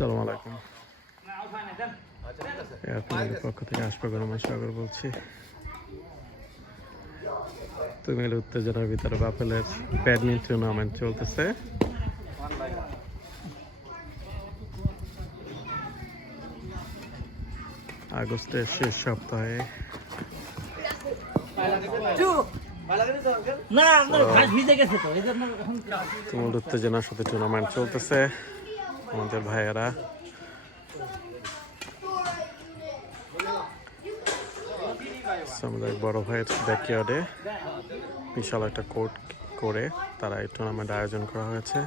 আসসালামু আলাইকুম পক্ষ থেকে বলছি তুমি উত্তেজনার ভিতরে বাপেলের ব্যাডমিন্টন টুর্নামেন্ট চলতেছে আগস্টের শেষ সপ্তাহে না আপনার ঘাস ভিজে গেছে তো এই জন্য এখন তুমুল উত্তেজনার সাথে টুর্নামেন্ট চলতেছে আমাদের ভাইয়েরা। বড় ভাইয়ের ব্যাকইয়ার্ডে বিশাল একটা কোর্ট করে তারা এই টুর্নামেন্ট আয়োজন করা হয়েছে।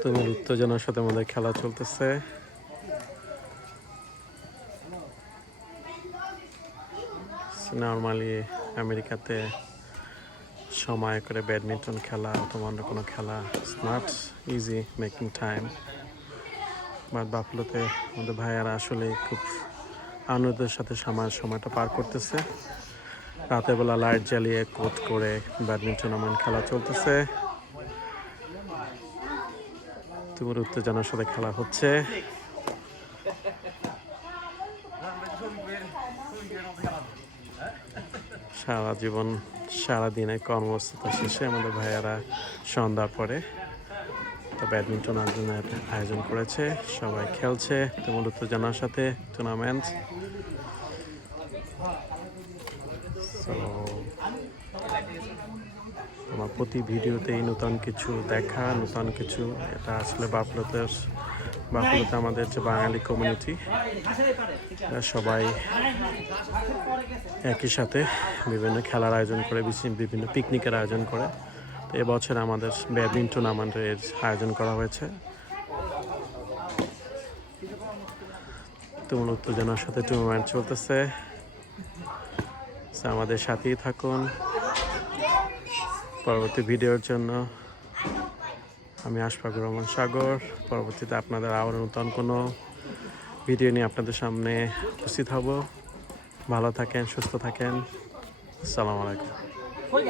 তুমুল উত্তেজনার সাথে আমাদের খেলা চলতেছে। নর্মালি আমেরিকাতে সময় করে ব্যাডমিন্টন খেলা, অথবা অন্য কোনো খেলা। Not easy making time but বাফলোতে আমাদের ভাইয়ারা আসলে খুব আনন্দের সাথে সময়, সময়টা পার করতেছে। রাতের বেলা লাইট জ্বালিয়ে কোট করে ব্যাডমিন্টন টুর্নামেন্ট খেলা চলতেছে। তুমুর উত্তেজনার সাথে খেলা হচ্ছে। সারা জীবন সারা দিনে কর্মব্যস্ততা শেষে আমাদের ভাইয়ারা সন্ধ্যার পরে তো ব্যাডমিন্টন আয়োজনের আয়োজন করেছে, সবাই খেলছে। তো মূলত জানার সাথে টুর্নামেন্ট আমার প্রতি ভিডিওতেই নতুন কিছু দেখা, নতুন কিছু এটা আসলে বাফলোতে বাফলোতে আমাদের যে বাঙালি কমিউনিটি সবাই একই সাথে বিভিন্ন খেলার আয়োজন করে বিভিন্ন পিকনিকের আয়োজন করে। তো এবছর আমাদের ব্যাডমিন্টন আমাদের আয়োজন করা হয়েছে। তুমুল উত্তেজনার সাথে টুর্নামেন্ট চলতেছে। আমাদের সাথেই থাকুন। পরবর্তী ভিডিওর জন্য আমি আশফাকুর রহমান সাগর। পরবর্তীতে আপনাদের আরও নতুন কোনো ভিডিও নিয়ে আপনাদের সামনে উপস্থিত হব। ভালো থাকেন, সুস্থ থাকেন। আসসালামু আলাইকুম।